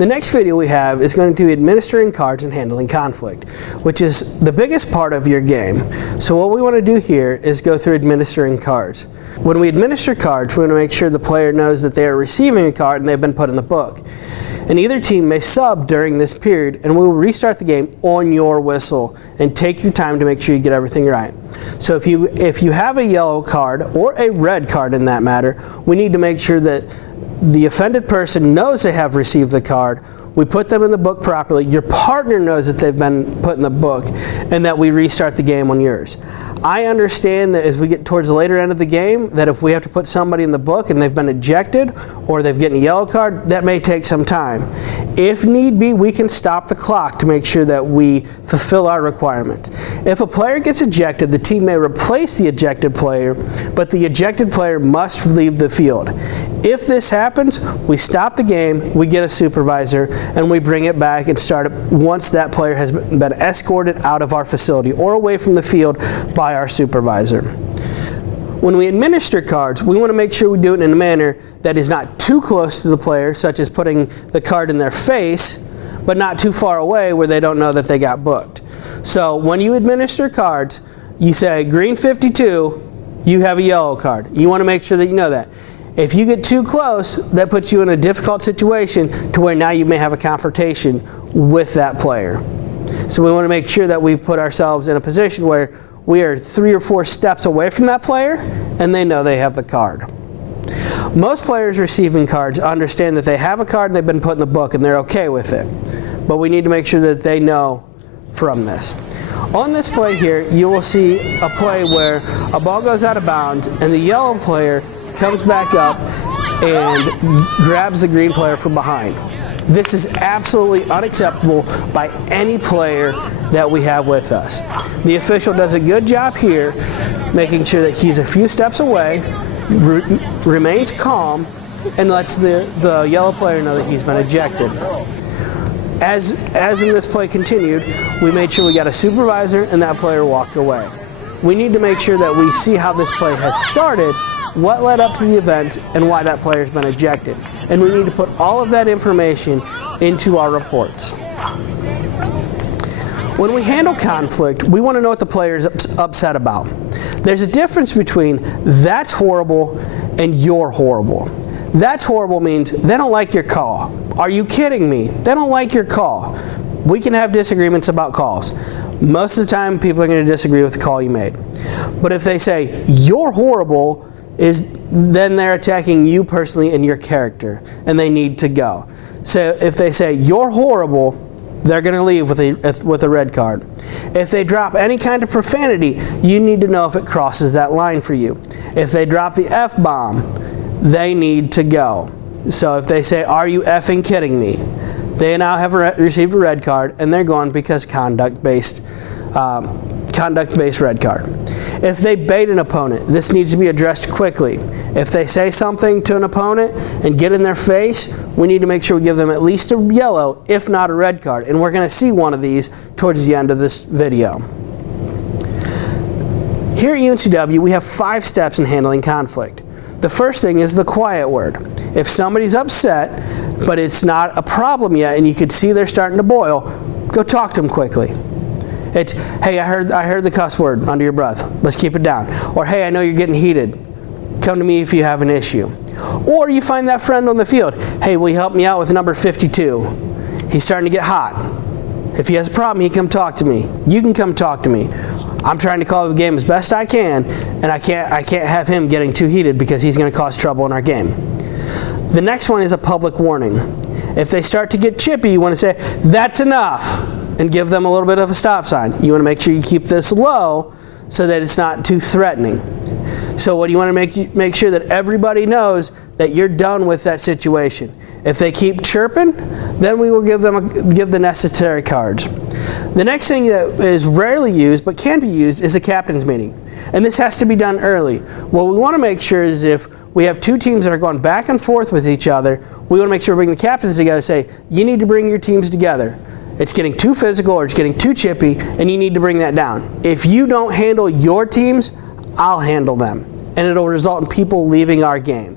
The next video we have is going to be administering cards and handling conflict, which is the biggest part of your game. So what we want to do here is go through administering cards. When we administer cards, we want to make sure the player knows that they are receiving a card and they've been put in the book. And either team may sub during this period, and we will restart the game on your whistle and take your time to make sure you get everything right. So if you have a yellow card or a red card in that matter, we need to make sure that the offended person knows they have received the card. We put them in the book properly. Your partner knows that they've been put in the book, and that we restart the game on yours. I understand that as we get towards the later end of the game, that if we have to put somebody in the book and they've been ejected or they've gotten a yellow card, that may take some time. If need be, we can stop the clock to make sure that we fulfill our requirements. If a player gets ejected, the team may replace the ejected player, but the ejected player must leave the field. If this happens, we stop the game, we get a supervisor, and we bring it back and start it once that player has been escorted out of our facility or away from the field by our supervisor. When we administer cards, we want to make sure we do it in a manner that is not too close to the player, such as putting the card in their face, but not too far away where they don't know that they got booked. So when you administer cards, you say, green 52, you have a yellow card. You want to make sure that you know that. If you get too close, that puts you in a difficult situation to where now you may have a confrontation with that player. So we want to make sure that we put ourselves in a position where we are 3 or 4 steps away from that player and they know they have the card. Most players receiving cards understand that they have a card and they've been put in the book and they're okay with it. But we need to make sure that they know from this. On this play here, you will see a play where a ball goes out of bounds and the yellow player comes back up and grabs the green player from behind. This is absolutely unacceptable by any player that we have with us. The official does a good job here making sure that he's a few steps away, remains calm, and lets the yellow player know that he's been ejected. As in this play continued, we made sure we got a supervisor and that player walked away. We need to make sure that we see how this play has started, what led up to the event, and why that player has been ejected. And we need to put all of that information into our reports. When we handle conflict, we want to know what the player is upset about. There's a difference between that's horrible and you're horrible. That's horrible means they don't like your call. Are you kidding me? They don't like your call. We can have disagreements about calls. Most of the time, people are going to disagree with the call you made. But if they say you're horrible, then they're attacking you personally and your character, and they need to go. So if they say you're horrible, they're going to leave with a red card. If they drop any kind of profanity, you need to know if it crosses that line for you. If they drop the F-bomb, they need to go. So if they say, are you effing kidding me? They now have received a red card, and they're gone because conduct-based red card. If they bait an opponent, this needs to be addressed quickly. If they say something to an opponent and get in their face, we need to make sure we give them at least a yellow, if not a red card. And we're going to see one of these towards the end of this video. Here at UNCW, we have 5 steps in handling conflict. The first thing is the quiet word. If somebody's upset, but it's not a problem yet, and you can see they're starting to boil, go talk to them quickly. It's, hey, I heard the cuss word under your breath. Let's keep it down. Or, hey, I know you're getting heated. Come to me if you have an issue. Or you find that friend on the field. Hey, will you help me out with number 52? He's starting to get hot. If he has a problem, he can come talk to me. You can come talk to me. I'm trying to call the game as best I can, and I can't have him getting too heated because he's going to cause trouble in our game. The next one is a public warning. If they start to get chippy, you want to say, that's enough, and give them a little bit of a stop sign. You want to make sure you keep this low so that it's not too threatening. So what do you want to make sure that everybody knows that you're done with that situation. If they keep chirping, then we will give the necessary cards. The next thing that is rarely used but can be used is a captain's meeting. And this has to be done early. What we want to make sure is if we have two teams that are going back and forth with each other, we want to make sure we bring the captains together and say, you need to bring your teams together. It's getting too physical or it's getting too chippy, and you need to bring that down. If you don't handle your teams, I'll handle them. And it'll result in people leaving our game.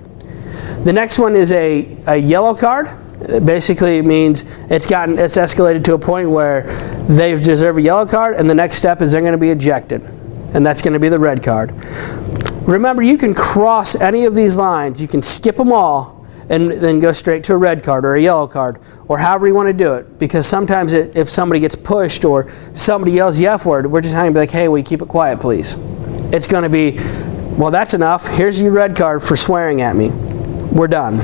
The next one is a yellow card It basically means it's escalated to a point where they deserve a yellow card, and the next step is they're going to be ejected, and that's going to be the red card. Remember, you can cross any of these lines. You can skip them all and then go straight to a red card or a yellow card, or however you want to do it, because sometimes if somebody gets pushed or somebody yells the F word, we're just going to be like, hey, will you keep it quiet, please? It's going to be, well, that's enough. Here's your red card for swearing at me. We're done.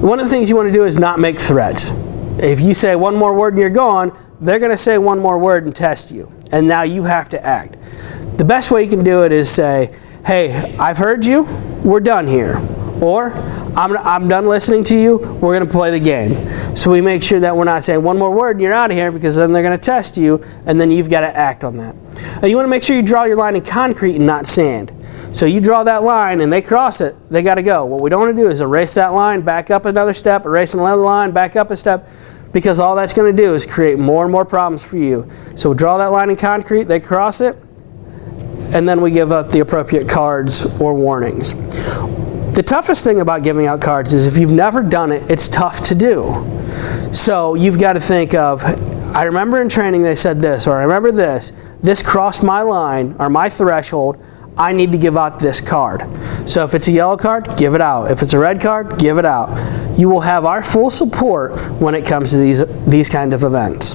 One of the things you want to do is not make threats. If you say one more word and you're gone, they're going to say one more word and test you, and now you have to act. The best way you can do it is say, hey, I've heard you, we're done here. Or, I'm done listening to you, we're going to play the game. So we make sure that we're not saying one more word and you're out of here, because then they're going to test you, and then you've got to act on that. And you want to make sure you draw your line in concrete and not sand. So you draw that line and they cross it, they got to go. What we don't want to do is erase that line, back up another step, erase another line, back up a step, because all that's going to do is create more and more problems for you. So we draw that line in concrete, they cross it, and then we give out the appropriate cards or warnings. The toughest thing about giving out cards is if you've never done it, it's tough to do. So you've got to think of, I remember in training they said this, or I remember this crossed my line or my threshold, I need to give out this card. So if it's a yellow card, give it out. If it's a red card, give it out. You will have our full support when it comes to these kind of events.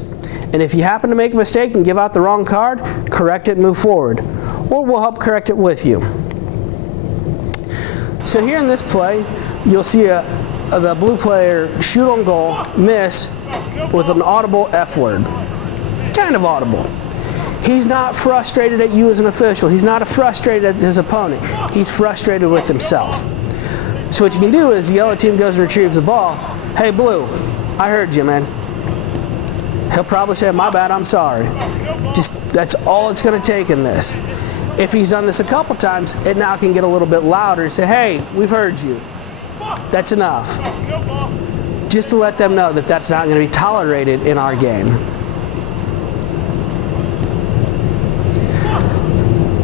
And if you happen to make a mistake and give out the wrong card, correct it and move forward. Or we'll help correct it with you. So here in this play, you'll see the blue player shoot on goal, miss with an audible F word. Kind of audible. He's not frustrated at you as an official. He's not frustrated at his opponent. He's frustrated with himself. So what you can do is the yellow team goes and retrieves the ball. Hey, blue, I heard you, man. He'll probably say, my bad, I'm sorry. That's all it's going to take in this. If he's done this a couple times, it now can get a little bit louder and say, hey, we've heard you. That's enough. Just to let them know that that's not going to be tolerated in our game.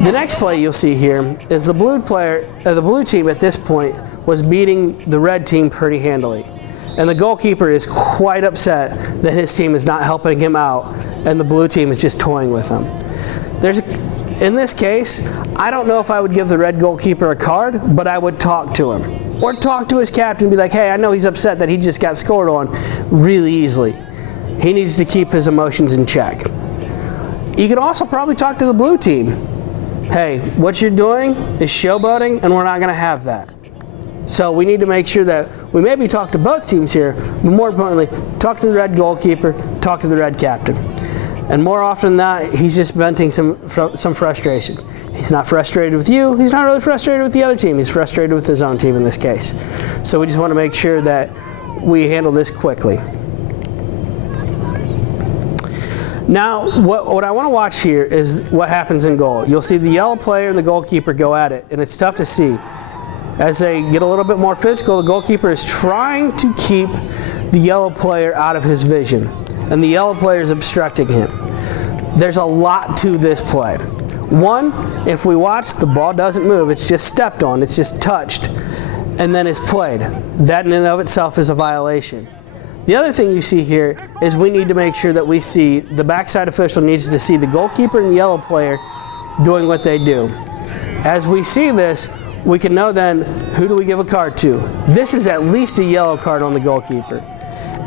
The next play you'll see here is the blue team at this point was beating the red team pretty handily. And the goalkeeper is quite upset that his team is not helping him out and the blue team is just toying with him. In this case, I don't know if I would give the red goalkeeper a card, but I would talk to him. Or talk to his captain and be like, hey, I know he's upset that he just got scored on really easily. He needs to keep his emotions in check. You could also probably talk to the blue team. Hey, what you're doing is showboating, and we're not going to have that. So we need to make sure that we maybe talk to both teams here, but more importantly, talk to the red goalkeeper, talk to the red captain. And more often than not, he's just venting some frustration. He's not frustrated with you. He's not really frustrated with the other team. He's frustrated with his own team in this case. So we just want to make sure that we handle this quickly. Now, what I want to watch here is what happens in goal. You'll see the yellow player and the goalkeeper go at it, and it's tough to see. As they get a little bit more physical, the goalkeeper is trying to keep the yellow player out of his vision, and the yellow player is obstructing him. There's a lot to this play. One, if we watch, the ball doesn't move. It's just stepped on. It's just touched, and then it's played. That in and of itself is a violation. The other thing you see here is we need to make sure that we see the backside official needs to see the goalkeeper and the yellow player doing what they do. As we see this, we can know then who do we give a card to. This is at least a yellow card on the goalkeeper.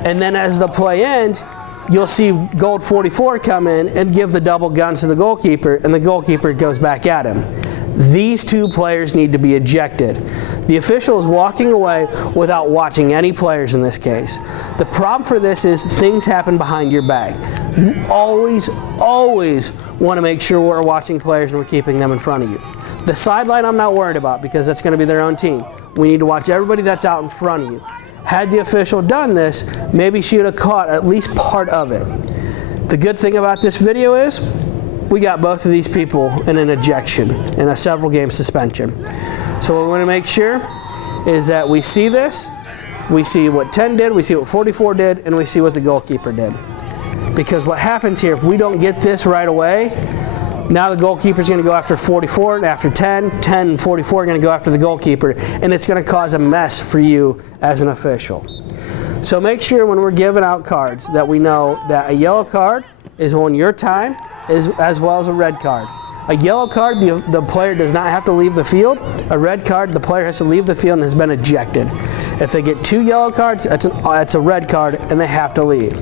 And then as the play ends, you'll see gold 44 come in and give the double guns to the goalkeeper, and the goalkeeper goes back at him. These two players need to be ejected. The official is walking away without watching any players in this case. The problem for this is things happen behind your back. You always want to make sure we're watching players and we're keeping them in front of you. The sideline I'm not worried about because that's going to be their own team. We need to watch everybody that's out in front of you. Had the official done this, maybe she would have caught at least part of it. The good thing about this video is we got both of these people in an ejection and a several game suspension. So what we want to make sure is that we see this, we see what 10 did, we see what 44 did, and we see what the goalkeeper did. Because what happens here, if we don't get this right away, now the goalkeeper's going to go after 44, and after 10 and 44 are going to go after the goalkeeper, and it's going to cause a mess for you as an official. So make sure when we're giving out cards that we know that a yellow card is on your time as well as a red card. A yellow card, the player does not have to leave the field. A red card, the player has to leave the field and has been ejected. If they get 2 yellow cards, it's a red card and they have to leave.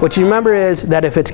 What you remember is that if it's